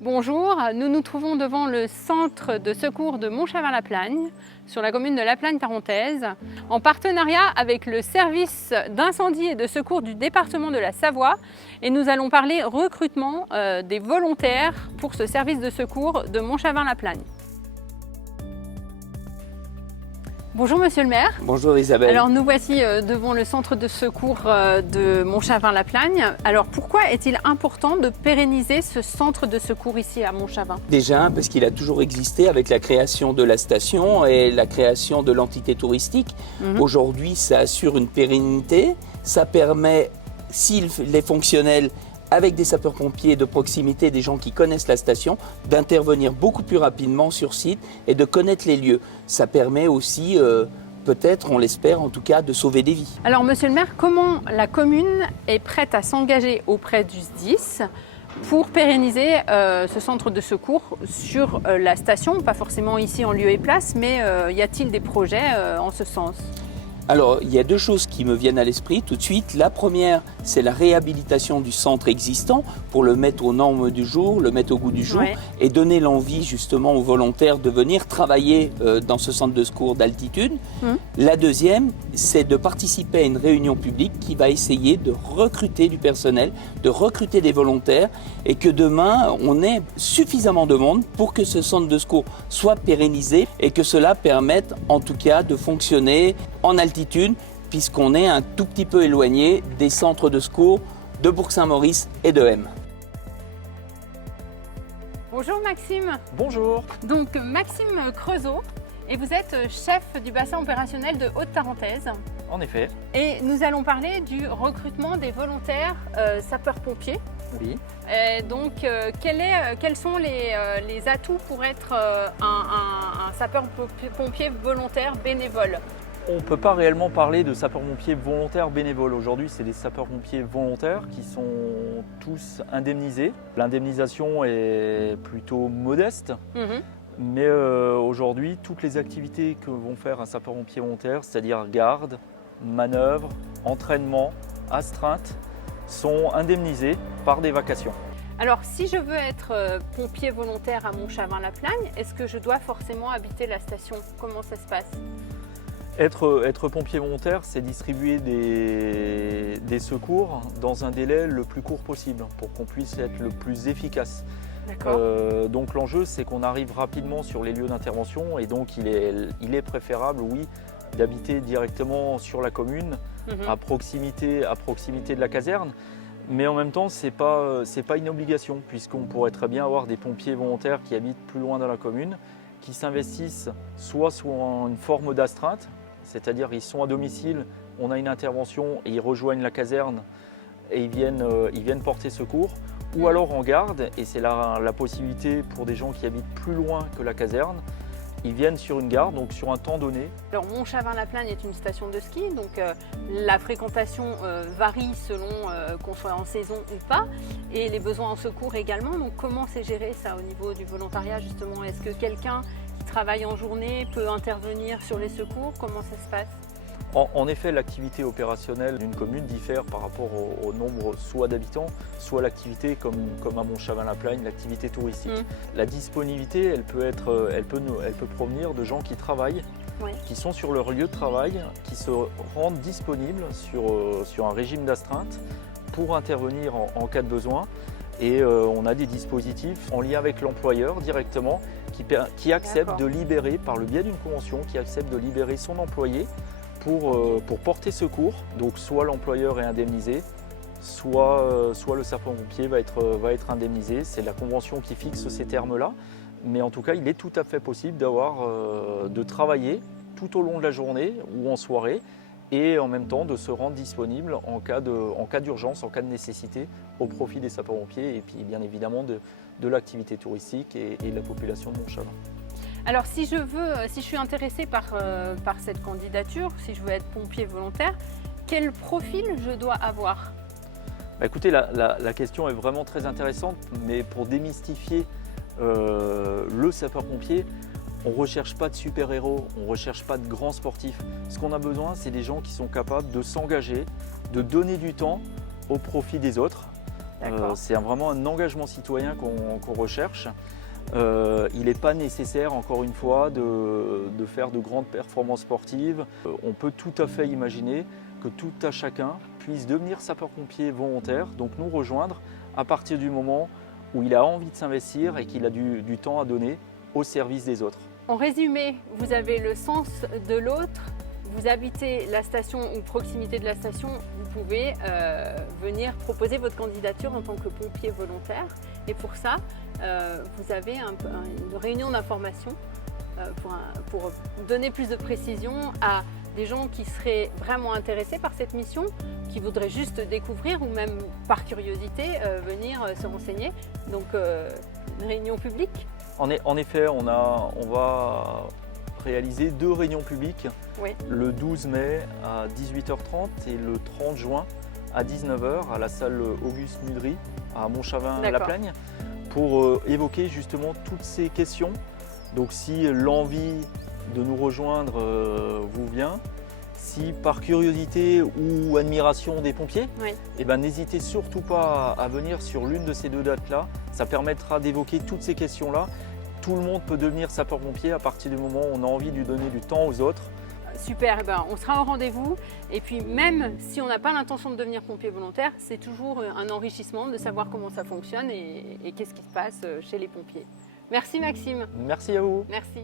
Bonjour, nous nous trouvons devant le centre de secours de Montchavin-la-Plagne, sur la commune de La Plagne-Tarentaise, en partenariat avec le service d'incendie et de secours du département de la Savoie. Et nous allons parler recrutement des volontaires pour ce service de secours de Montchavin-la-Plagne. Bonjour Monsieur le maire. Bonjour Isabelle. Alors nous voici devant le centre de secours de Montchavin-la-Plagne. Alors pourquoi est-il important de pérenniser ce centre de secours ici à Montchavin? Déjà parce qu'il a toujours existé avec la création de la station et la création de l'entité touristique. Aujourd'hui, ça assure une pérennité, ça permet, s'il est fonctionnel, avec des sapeurs-pompiers de proximité, des gens qui connaissent la station, d'intervenir beaucoup plus rapidement sur site et de connaître les lieux. Ça permet aussi, peut-être, on l'espère en tout cas, de sauver des vies. Alors Monsieur le maire, comment la commune est prête à s'engager auprès du SDIS pour pérenniser ce centre de secours sur la station, pas forcément ici en lieu et place, mais y a-t-il des projets en ce sens? Alors, il y a deux choses qui me viennent à l'esprit tout de suite. La première, c'est la réhabilitation du centre existant pour le mettre aux normes du jour, le mettre au goût du jour et donner l'envie justement aux volontaires de venir travailler dans ce centre de secours d'altitude. La deuxième, c'est de participer à une réunion publique qui va essayer de recruter du personnel, de recruter des volontaires et que demain, on ait suffisamment de monde pour que ce centre de secours soit pérennisé et que cela permette en tout cas de fonctionner en altitude, puisqu'on est un tout petit peu éloigné des centres de secours de Bourg-Saint-Maurice et de M. Bonjour Maxime. Bonjour. Donc Maxime Creusot, et vous êtes chef du bassin opérationnel de Haute-Tarentaise. En effet. Et nous allons parler du recrutement des volontaires sapeurs-pompiers. Oui. Donc quels sont les atouts pour être un sapeur-pompier volontaire bénévole? On ne peut pas réellement parler de sapeurs-pompiers volontaires bénévoles. Aujourd'hui, c'est des sapeurs-pompiers volontaires qui sont tous indemnisés. L'indemnisation est plutôt modeste, mais aujourd'hui, toutes les activités que vont faire un sapeur-pompier volontaire, c'est-à-dire garde, manœuvre, entraînement, astreinte, sont indemnisées par des vacations. Alors, si je veux être pompier volontaire à Montchavin-la-Plagne, est-ce que je dois forcément habiter la station? Comment ça se passe? Être pompier volontaire, c'est distribuer des secours dans un délai le plus court possible pour qu'on puisse être le plus efficace. Donc l'enjeu, c'est qu'on arrive rapidement sur les lieux d'intervention et donc il est préférable, oui, d'habiter directement sur la commune, à proximité de la caserne. Mais en même temps, c'est pas une obligation, puisqu'on pourrait très bien avoir des pompiers volontaires qui habitent plus loin dans la commune, qui s'investissent soit sous une forme d'astreinte, c'est-à-dire ils sont à domicile, on a une intervention et ils rejoignent la caserne et ils viennent porter secours, ou alors en garde, et c'est la possibilité pour des gens qui habitent plus loin que la caserne, ils viennent sur une garde, donc sur un temps donné. Alors Montchavin-la-Plagne est une station de ski, donc la fréquentation varie selon qu'on soit en saison ou pas, et les besoins en secours également. Donc comment c'est géré ça au niveau du volontariat justement? Est-ce que quelqu'un qui travaille en journée peut intervenir sur les secours? Comment ça se passe? En effet, l'activité opérationnelle d'une commune diffère par rapport au nombre soit d'habitants, soit l'activité comme à Montchavin-la-Plagne, l'activité touristique. La disponibilité, elle peut provenir de gens qui travaillent, qui sont sur leur lieu de travail, qui se rendent disponibles sur un régime d'astreinte pour intervenir en cas de besoin. Et on a des dispositifs en lien avec l'employeur directement qui acceptent de libérer, par le biais d'une convention, qui accepte de libérer son employé pour porter secours. Donc soit l'employeur est indemnisé, soit le sapeur-pompier va être indemnisé. C'est la convention qui fixe ces termes-là. Mais en tout cas, il est tout à fait possible de travailler tout au long de la journée ou en soirée et en même temps de se rendre disponible en cas d'urgence, en cas de nécessité, au profit des sapeurs-pompiers et puis bien évidemment de l'activité touristique et de la population de Montchavin. Alors si je suis intéressée par cette candidature, si je veux être pompier volontaire, quel profil je dois avoir? Écoutez, la question est vraiment très intéressante, mais pour démystifier le sapeur-pompier, on ne recherche pas de super-héros, on ne recherche pas de grands sportifs. Ce qu'on a besoin, c'est des gens qui sont capables de s'engager, de donner du temps au profit des autres, C'est vraiment un engagement citoyen qu'on recherche. Il n'est pas nécessaire, encore une fois, de faire de grandes performances sportives. On peut tout à fait imaginer que tout à chacun puisse devenir sapeur-pompier volontaire, donc nous rejoindre à partir du moment où il a envie de s'investir et qu'il a du temps à donner au service des autres. En résumé, vous avez le sens de l'autre, vous habitez la station ou proximité de la station, vous pouvez venir proposer votre candidature en tant que pompier volontaire. Et pour ça, vous avez une réunion d'information pour donner plus de précision à des gens qui seraient vraiment intéressés par cette mission, qui voudraient juste découvrir ou même par curiosité venir se renseigner. Donc une réunion publique. En effet, on va réaliser 2 réunions publiques, Oui. le 12 mai à 18h30 et le 30 juin à 19h à la salle Auguste Mudry à Montchavin-la-Plagne pour évoquer justement toutes ces questions. Donc si l'envie de nous rejoindre vous vient, si par curiosité ou admiration des pompiers, Oui. eh ben, n'hésitez surtout pas à venir sur l'une de ces 2 dates-là. Ça permettra d'évoquer toutes ces questions-là. Tout le monde peut devenir sapeur-pompier à partir du moment où on a envie de lui donner du temps aux autres. Super, eh ben, on sera au rendez-vous. Et puis même si on n'a pas l'intention de devenir pompier volontaire, c'est toujours un enrichissement de savoir comment ça fonctionne et qu'est-ce qui se passe chez les pompiers. Merci Maxime. Merci à vous. Merci.